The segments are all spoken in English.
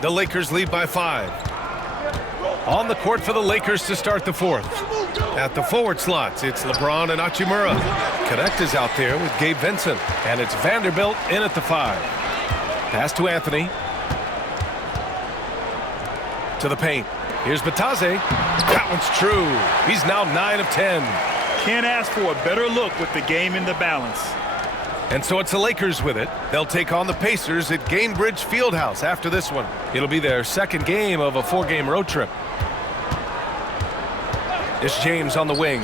The Lakers lead by 5. On the court for the Lakers to start the fourth. At the forward slots, it's LeBron and Hachimura. Connect is out there with Gabe Vincent. And it's Vanderbilt in at the 5. Pass to Anthony. To the paint. Here's Batase. That one's true. He's now 9 of 10. Can't ask for a better look with the game in the balance. And so it's the Lakers with it. They'll take on the Pacers at Gainbridge Fieldhouse after this one. It'll be their second game of a 4-game road trip. It's James on the wing.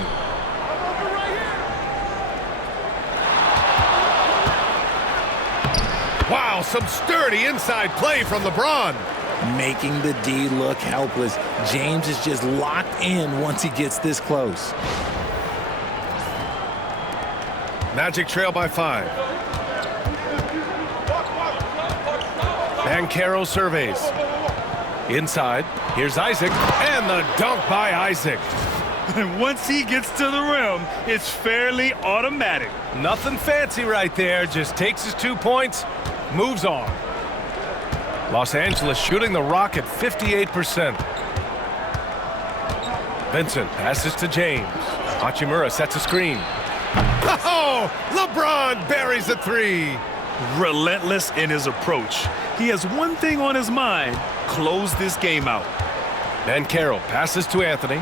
Wow, some sturdy inside play from LeBron. Making the D look helpless. James is just locked in once he gets this close. Magic trail by 5. Banchero surveys. Inside, here's Isaac, and the dunk by Isaac. And once he gets to the rim, it's fairly automatic. Nothing fancy right there, just takes his 2 points, moves on. Los Angeles shooting the rock at 58%. Vincent passes to James. Hachimura sets a screen. Oh, LeBron buries a 3. Relentless in his approach. He has one thing on his mind: close this game out. Banchero passes to Anthony.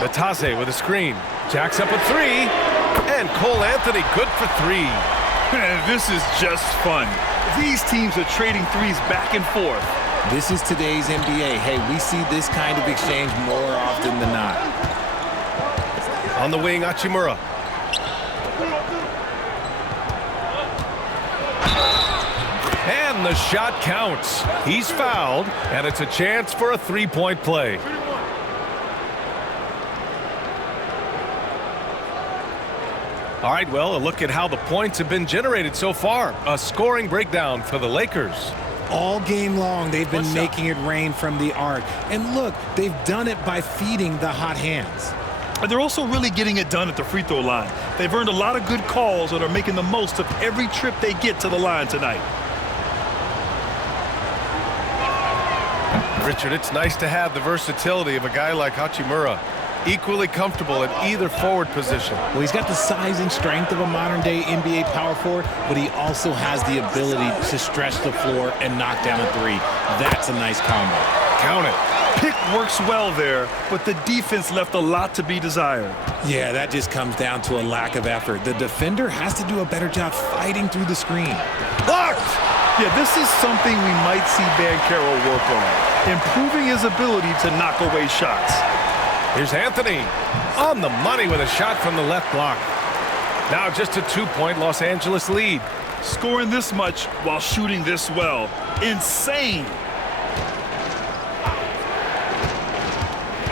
Batase with a screen. Jacks up a 3. And Cole Anthony good for 3. This is just fun. These teams are trading threes back and forth. This is today's NBA. Hey, we see this kind of exchange more often than not. On the wing, Hachimura. And the shot counts. He's fouled, and it's a chance for a 3-point play. All right, well, a look at how the points have been generated so far. A scoring breakdown for the Lakers. All game long, they've been making it rain from the arc. And look, they've done it by feeding the hot hands. But they're also really getting it done at the free throw line. They've earned a lot of good calls and are making the most of every trip they get to the line tonight. Richard, it's nice to have the versatility of a guy like Hachimura. Equally comfortable at either forward position. Well, he's got the size and strength of a modern-day NBA power forward, but he also has the ability to stretch the floor and knock down a 3. That's a nice combo. Count it. Pick works well there, but the defense left a lot to be desired. Yeah, that just comes down to a lack of effort. The defender has to do a better job fighting through the screen. Blocked! Yeah, this is something we might see Banchero work on, improving his ability to knock away shots. Here's Anthony on the money with a shot from the left block. Now just a 2-point Los Angeles lead. Scoring this much while shooting this well. Insane.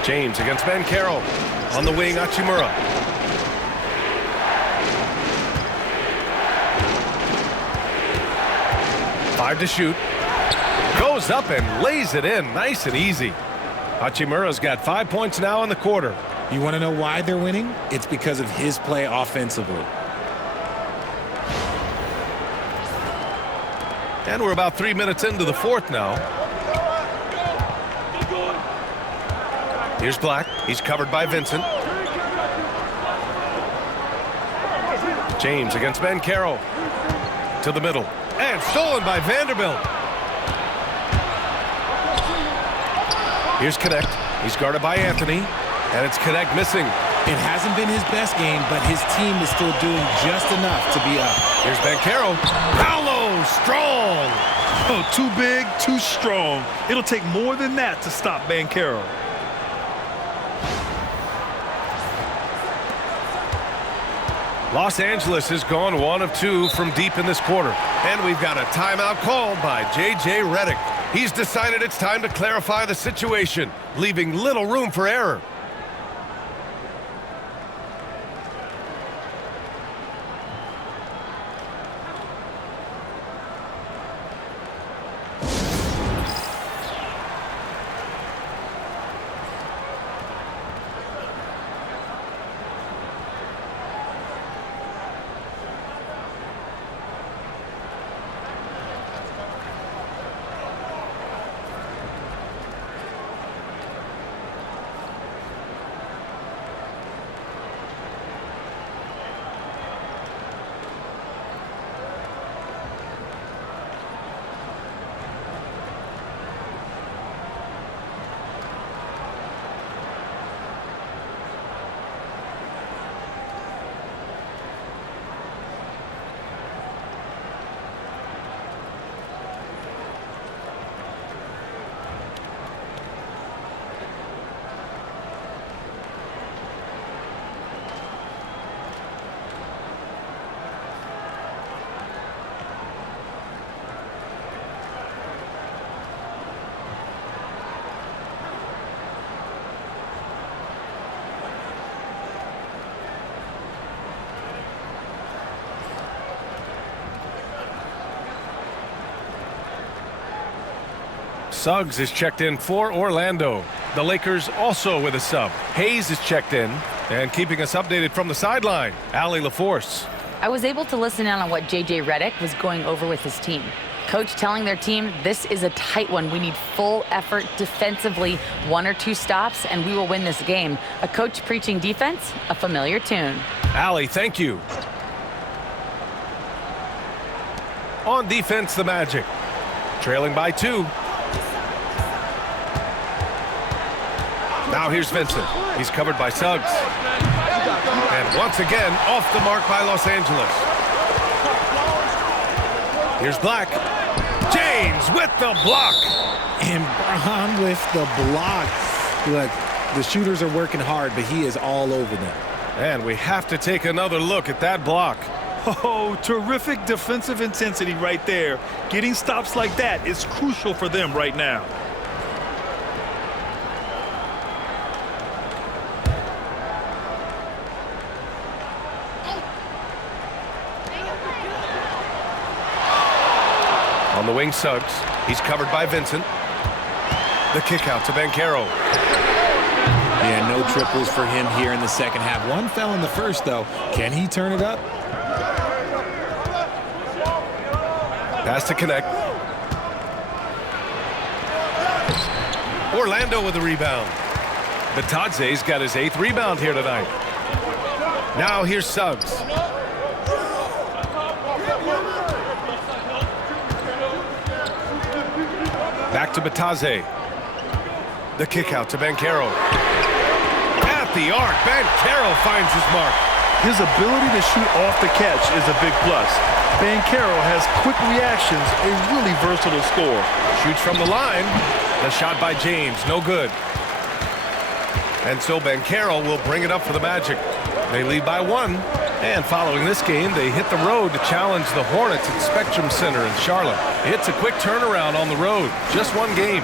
James against Banchero. On the wing, Hachimura. Five to shoot. Goes up and lays it in nice and easy. Hachimura's got 5 points now in the quarter. You want to know why they're winning? It's because of his play offensively. And we're about 3 minutes into the fourth now. Here's Black. He's covered by Vincent. James against Banchero. To the middle. And stolen by Vanderbilt. Here's Connect. He's guarded by Anthony. And it's Connect missing. It hasn't been his best game, but his team is still doing just enough to be up. Here's Banchero. Paolo, strong. Oh, too big, too strong. It'll take more than that to stop Banchero. Los Angeles has gone 1 of 2 from deep in this quarter. And we've got a timeout called by J.J. Redick. He's decided it's time to clarify the situation, leaving little room for error. Suggs is checked in for Orlando. The Lakers also with a sub. Hayes is checked in. And keeping us updated from the sideline, Allie LaForce. I was able to listen in on what J.J. Redick was going over with his team. Coach telling their team, this is a tight one. We need full effort defensively, 1 or 2 stops, and we will win this game. A coach preaching defense, a familiar tune. Allie, thank you. On defense, the Magic. Trailing by 2. Now here's Vincent. He's covered by Suggs. And once again, off the mark by Los Angeles. Here's Black. James with the block. And Braun with the block. Look, the shooters are working hard, but he is all over them. And we have to take another look at that block. Oh, terrific defensive intensity right there. Getting stops like that is crucial for them right now. On the wing, Suggs. He's covered by Vincent. The kick out to Banchero. Yeah, no triples for him here in the second half. One fell in the first, though. Can he turn it up? Pass to connect. Orlando with the rebound. Batadze's got his 8th rebound here tonight. Now here's Suggs. Back to Batadze. The kick out to Banchero. At the arc, Banchero finds his mark. His ability to shoot off the catch is a big plus. Banchero has quick reactions, a really versatile scorer. Shoots from the line. The shot by James, no good. And so Banchero will bring it up for the Magic. They lead by 1. And following this game, they hit the road to challenge the Hornets at Spectrum Center in Charlotte. It's a quick turnaround on the road. Just 1 game.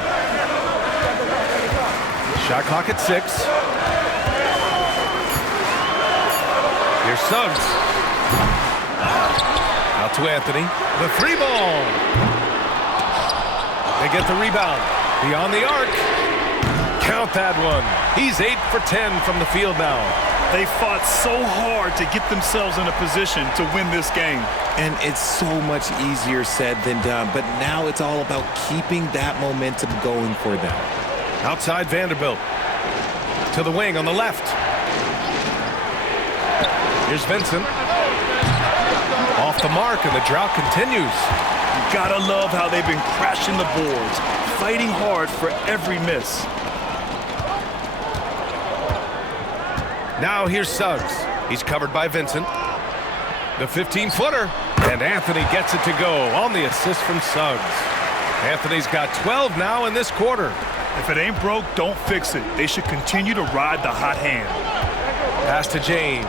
Shot clock at 6. Here's Suggs. Out to Anthony. The 3 ball. They get the rebound. Beyond the arc. Count that one. He's 8 for 10 from the field now. They fought so hard to get themselves in a position to win this game. And it's so much easier said than done. But now it's all about keeping that momentum going for them. Outside Vanderbilt. To the wing on the left. Here's Vincent. Off the mark, and the drought continues. Gotta love how they've been crashing the boards, fighting hard for every miss. Now here's Suggs. He's covered by Vincent. The 15-footer. And Anthony gets it to go on the assist from Suggs. Anthony's got 12 now in this quarter. If it ain't broke, don't fix it. They should continue to ride the hot hand. Pass to James.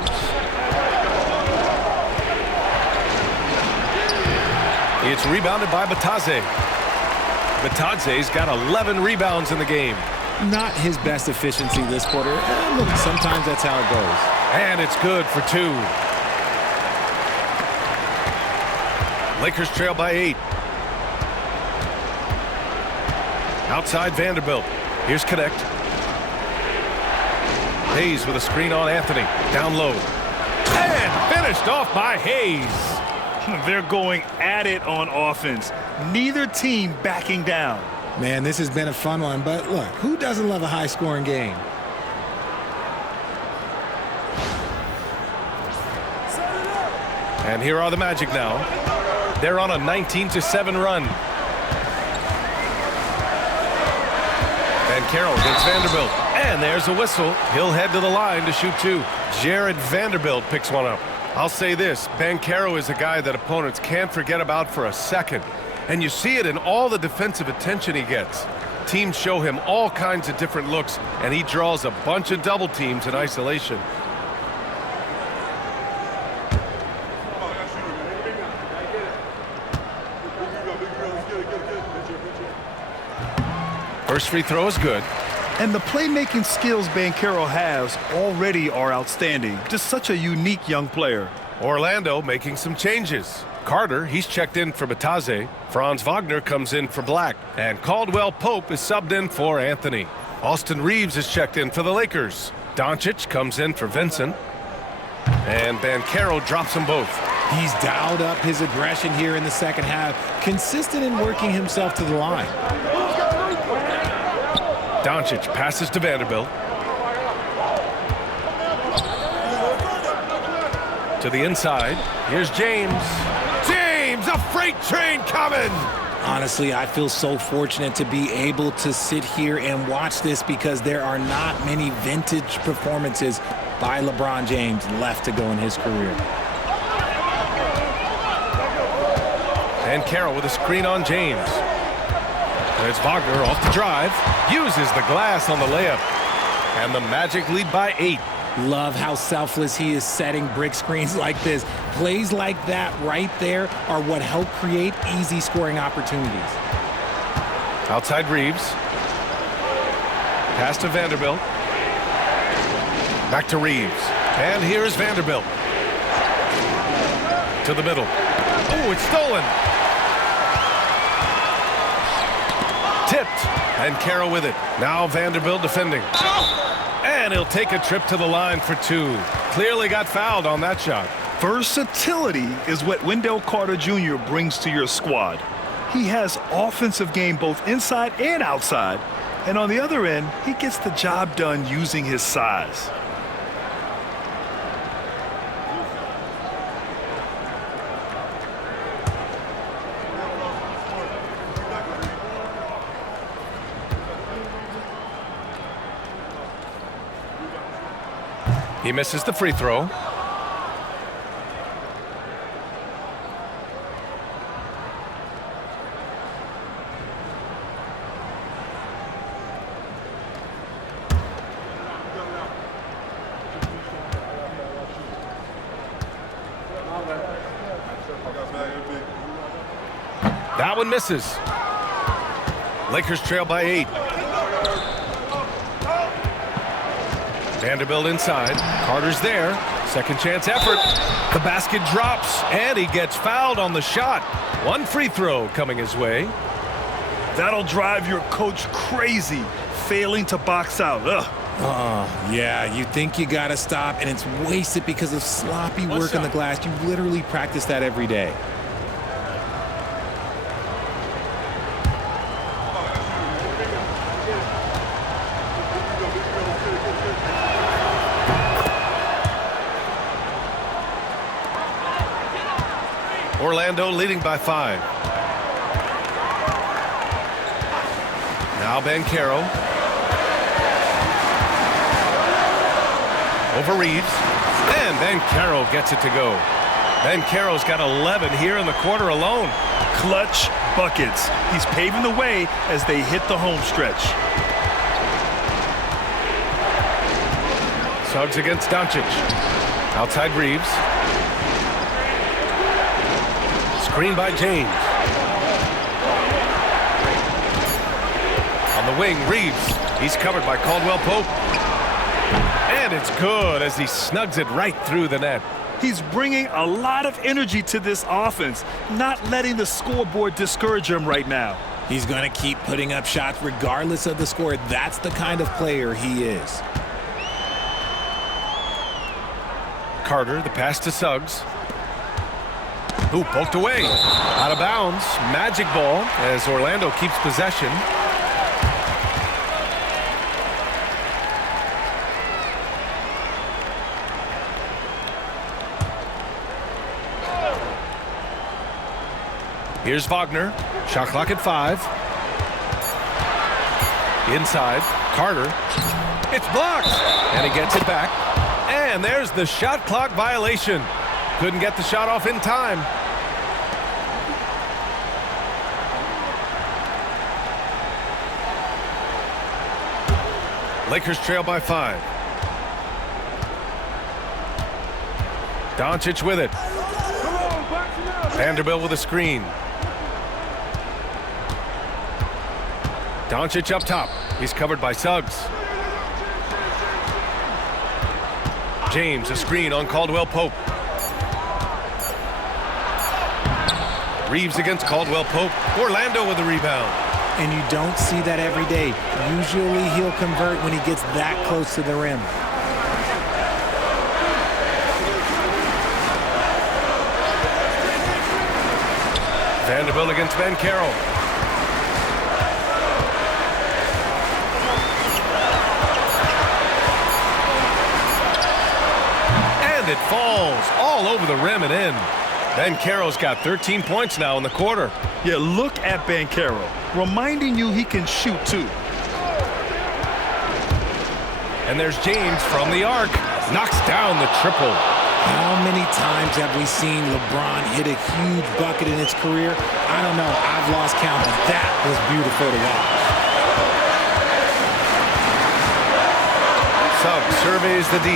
It's rebounded by Batadze. Batadze's got 11 rebounds in the game. Not his best efficiency this quarter. Look, sometimes that's how it goes. And it's good for 2. Lakers trail by 8. Outside Vanderbilt. Here's Connect. Hayes with a screen on Anthony. Down low. And finished off by Hayes. They're going at it on offense. Neither team backing down. Man, this has been a fun one, but look, who doesn't love a high-scoring game? And here are the Magic now. They're on a 19-7 run. Banchero against Vanderbilt. And there's a whistle. He'll head to the line to shoot 2. Jared Vanderbilt picks one up. I'll say this, Banchero is a guy that opponents can't forget about for a second. And you see it in all the defensive attention he gets. Teams show him all kinds of different looks, and he draws a bunch of double teams in isolation. First free throw is good. And the playmaking skills Banchero has already are outstanding. Just such a unique young player. Orlando making some changes. Carter, he's checked in for Bataze. Franz Wagner comes in for Black. And Caldwell Pope is subbed in for Anthony. Austin Reeves is checked in for the Lakers. Doncic comes in for Vincent. And Banchero drops them both. He's dialed up his aggression here in the second half, consistent in working himself to the line. Doncic passes to Vanderbilt. To the inside. Here's James. James, a freight train coming! Honestly, I feel so fortunate to be able to sit here and watch this because there are not many vintage performances by LeBron James left to go in his career. And Carroll with a screen on James. There's Wagner off the drive. Uses the glass on the layup. And the Magic lead by 8. Love how selfless he is setting brick screens like this. Plays like that right there are what help create easy scoring opportunities. Outside Reeves. Pass to Vanderbilt. Back to Reeves. And here's Vanderbilt. To the middle. Oh, it's stolen. Tipped. And Carroll with it. Now Vanderbilt defending. And he'll take a trip to the line for 2. Clearly got fouled on that shot. Versatility is what Wendell Carter Jr. brings to your squad. He has offensive game both inside and outside. And on the other end, he gets the job done using his size. He misses the free throw. That one misses. Lakers trail by 8. Vanderbilt inside. Carter's there. Second chance effort. The basket drops, and he gets fouled on the shot. One free throw coming his way. That'll drive your coach crazy, failing to box out. Ugh. Oh, yeah, you think you got to stop, and it's wasted because of sloppy work on the glass. You literally practice that every day. Orlando leading by 5. Now Banchero. Over Reeves. And Banchero gets it to go. Banchero's got 11 here in the quarter alone. Clutch buckets. He's paving the way as they hit the home stretch. Suggs against Doncic. Outside Reeves. Screen by James. On the wing, Reeves. He's covered by Caldwell Pope. And it's good as he snugs it right through the net. He's bringing a lot of energy to this offense, not letting the scoreboard discourage him right now. He's going to keep putting up shots regardless of the score. That's the kind of player he is. Carter, the pass to Suggs. Ooh, poked away. Out of bounds. Magic ball as Orlando keeps possession. Here's Wagner. Shot clock at 5. Inside. Carter. It's blocked. And he gets it back. And there's the shot clock violation. Couldn't get the shot off in time. Lakers trail by 5. Doncic with it. Vanderbilt with a screen. Doncic up top. He's covered by Suggs. James, a screen on Caldwell Pope. Reeves against Caldwell Pope. Orlando with the rebound. And you don't see that every day. Usually he'll convert when he gets that close to the rim. Vanderbilt against Banchero. And it falls all over the rim and in. Banchero's got 13 points now in the quarter. Yeah, look at Banchero, reminding you he can shoot too. And there's James from the arc. Knocks down the triple. How many times have we seen LeBron hit a huge bucket in his career? I don't know. I've lost count, but that was beautiful to watch. Suggs surveys the D.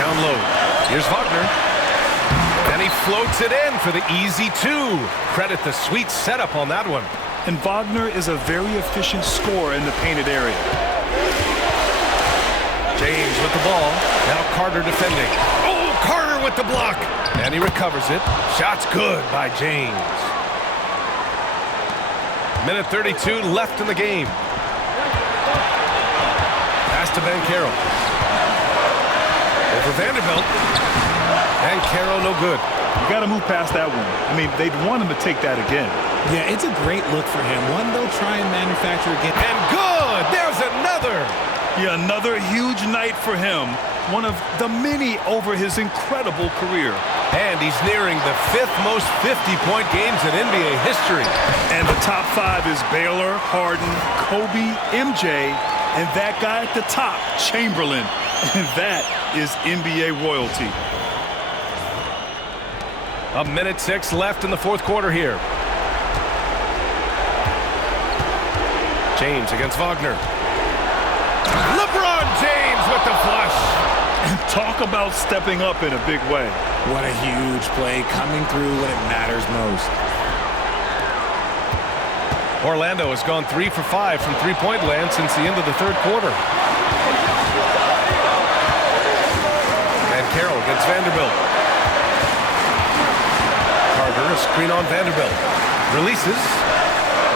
Down low. Here's Wagner. And he floats it in for the easy two. Credit the sweet setup on that one. And Wagner is a very efficient scorer in the painted area. James with the ball. Now Carter defending. Oh, Carter with the block. And he recovers it. Shot's good by James. Minute 32 left in the game. Pass to Banchero. Over Vanderbilt. Banchero no good. You got to move past that one. I mean, they'd want him to take that again. Yeah, it's a great look for him. One they'll try and manufacture again. And good! There's another! Yeah, another huge night for him. One of the many over his incredible career. And he's nearing the 5th most 50-point games in NBA history. And the top 5 is Baylor, Harden, Kobe, MJ, and that guy at the top, Chamberlain. And that is NBA royalty. A minute 6 left in the fourth quarter here. James against Wagner. LeBron James with the flush. And talk about stepping up in a big way. What a huge play, coming through when it matters most. Orlando has gone 3 for 5 from three-point land since the end of the third quarter. And Carroll against Vanderbilt. Carter, a screen on Vanderbilt. Releases.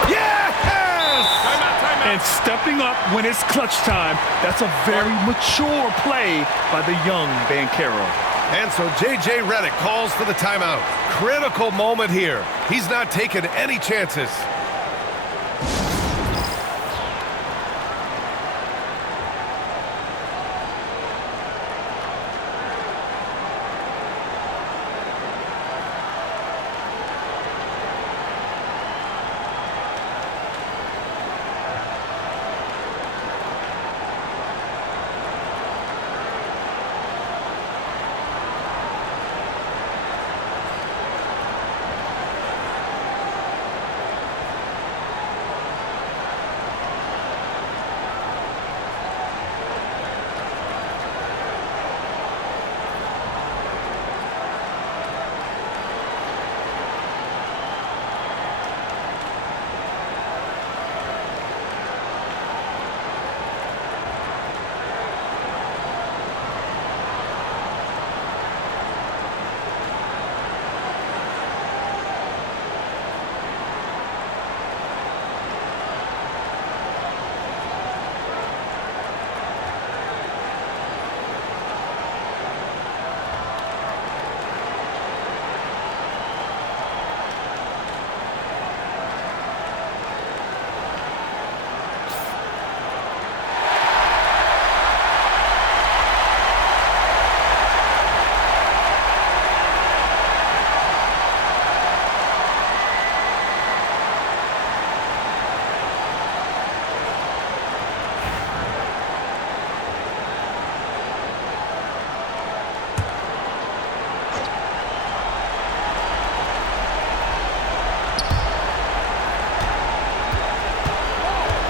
Yes! Timeout. And stepping up when it's clutch time, that's a very mature play by the young Banchero. And so J.J. Redick calls for the timeout. Critical moment here. He's not taking any chances.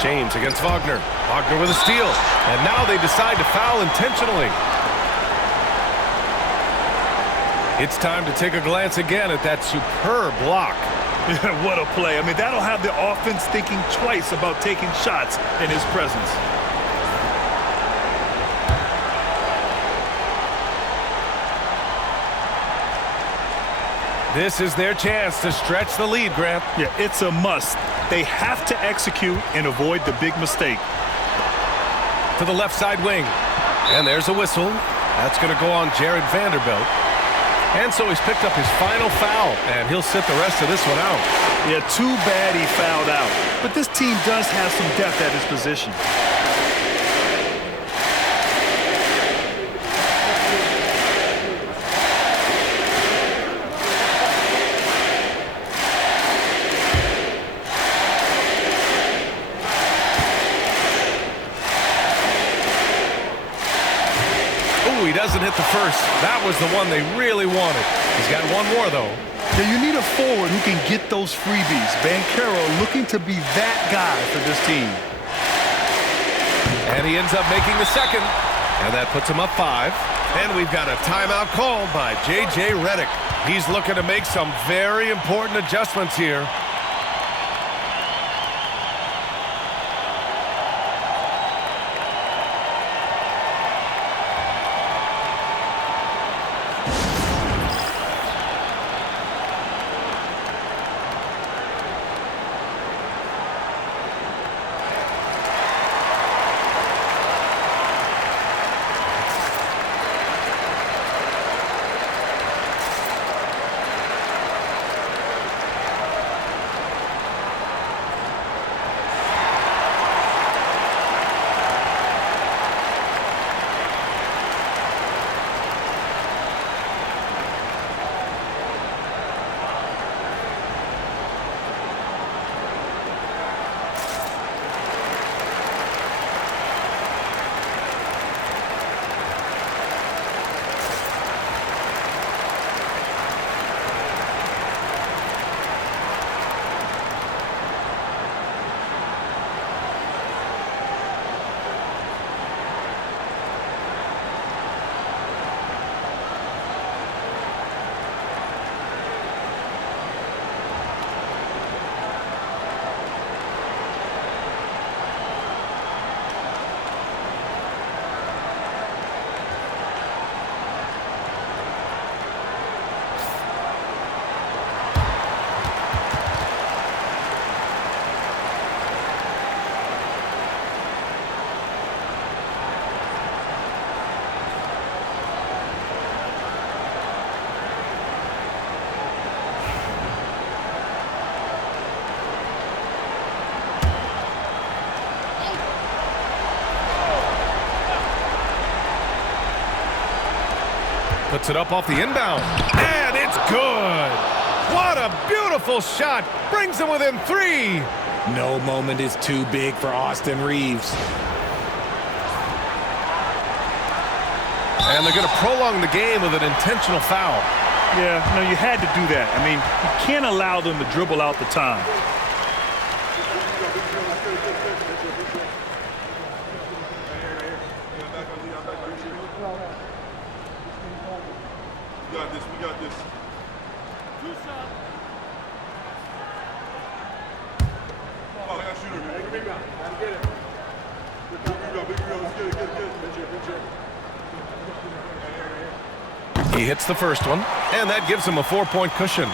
James against Wagner. Wagner with a steal. And now they decide to foul intentionally. It's time to take a glance again at that superb block. What a play. I mean, that'll have the offense thinking twice about taking shots in his presence. This is their chance to stretch the lead, Grant. Yeah, it's a must. They have to execute and avoid the big mistake. To the left side wing. And there's a whistle. That's going to go on Jared Vanderbilt. And so he's picked up his final foul, and he'll sit the rest of this one out. Yeah, too bad he fouled out. But this team does have some depth at his position. He doesn't hit the first. That was the one they really wanted. He's got one more, though. Yeah, you need a forward who can get those freebies. Banchero looking to be that guy for this team. And he ends up making the second. And that puts him up 5. And we've got a timeout called by J.J. Redick. He's looking to make some very important adjustments here. Puts it up off the inbound. And it's good. What a beautiful shot. Brings them within 3. No moment is too big for Austin Reeves. And they're going to prolong the game with an intentional foul. Yeah, no, you had to do that. I mean, you can't allow them to dribble out the time. We got this. Two shots. Oh, I got a shooter. Hey, rebound. Get it. Big rebound. Let's get it. He hits the first one, and that gives him a 4-point cushion.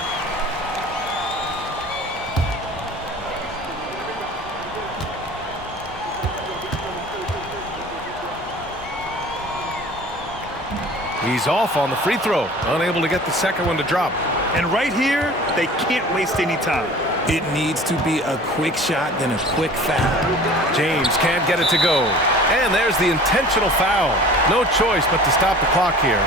He's off on the free throw, unable to get the second one to drop. And right here, they can't waste any time. It needs to be a quick shot, then a quick foul. James can't get it to go. And there's the intentional foul. No choice but to stop the clock here.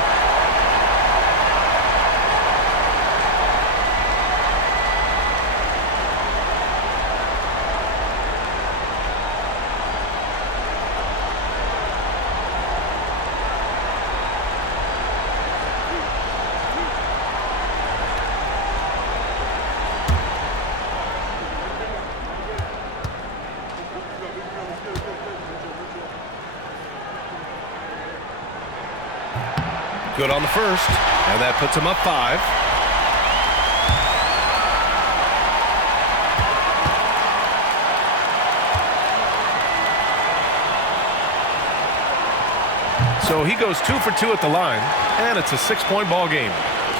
Good on the first, and that puts him up 5. So he goes 2 for 2 at the line, and it's a 6-point ball game.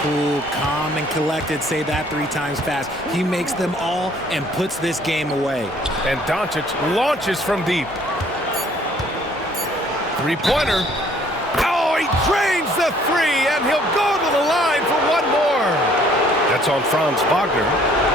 cool, calm, and collected. Say that 3 times fast. He makes them all and puts this game away. And Doncic launches from deep. Three-pointer. Oh, he drains the 3, and he'll go to the line for one more. That's on Franz Wagner.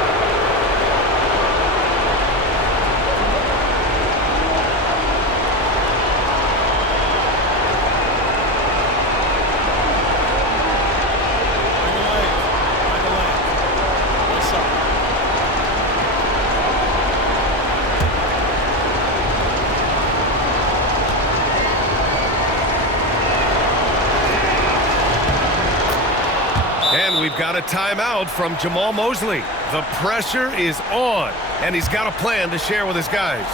And we've got a timeout from Jamal Mosley. The pressure is on, and he's got a plan to share with his guys.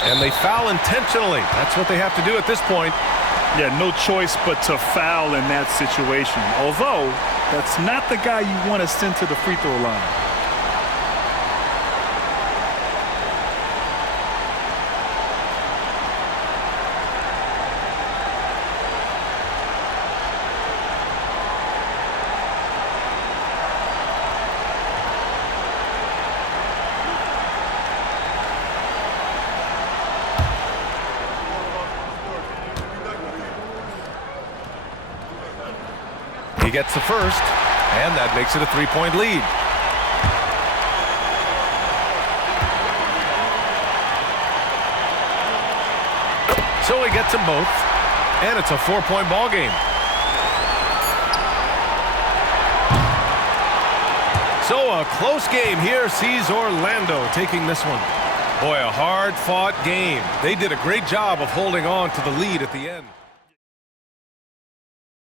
And they foul intentionally. That's what they have to do at this point. Yeah, no choice but to foul in that situation. Although, that's not the guy you want to send to the free throw line. He gets the first, and that makes it a 3-point lead. So he gets them both, and it's a 4-point ball game. So a close game here sees Orlando taking this one. Boy, a hard-fought game. They did a great job of holding on to the lead at the end.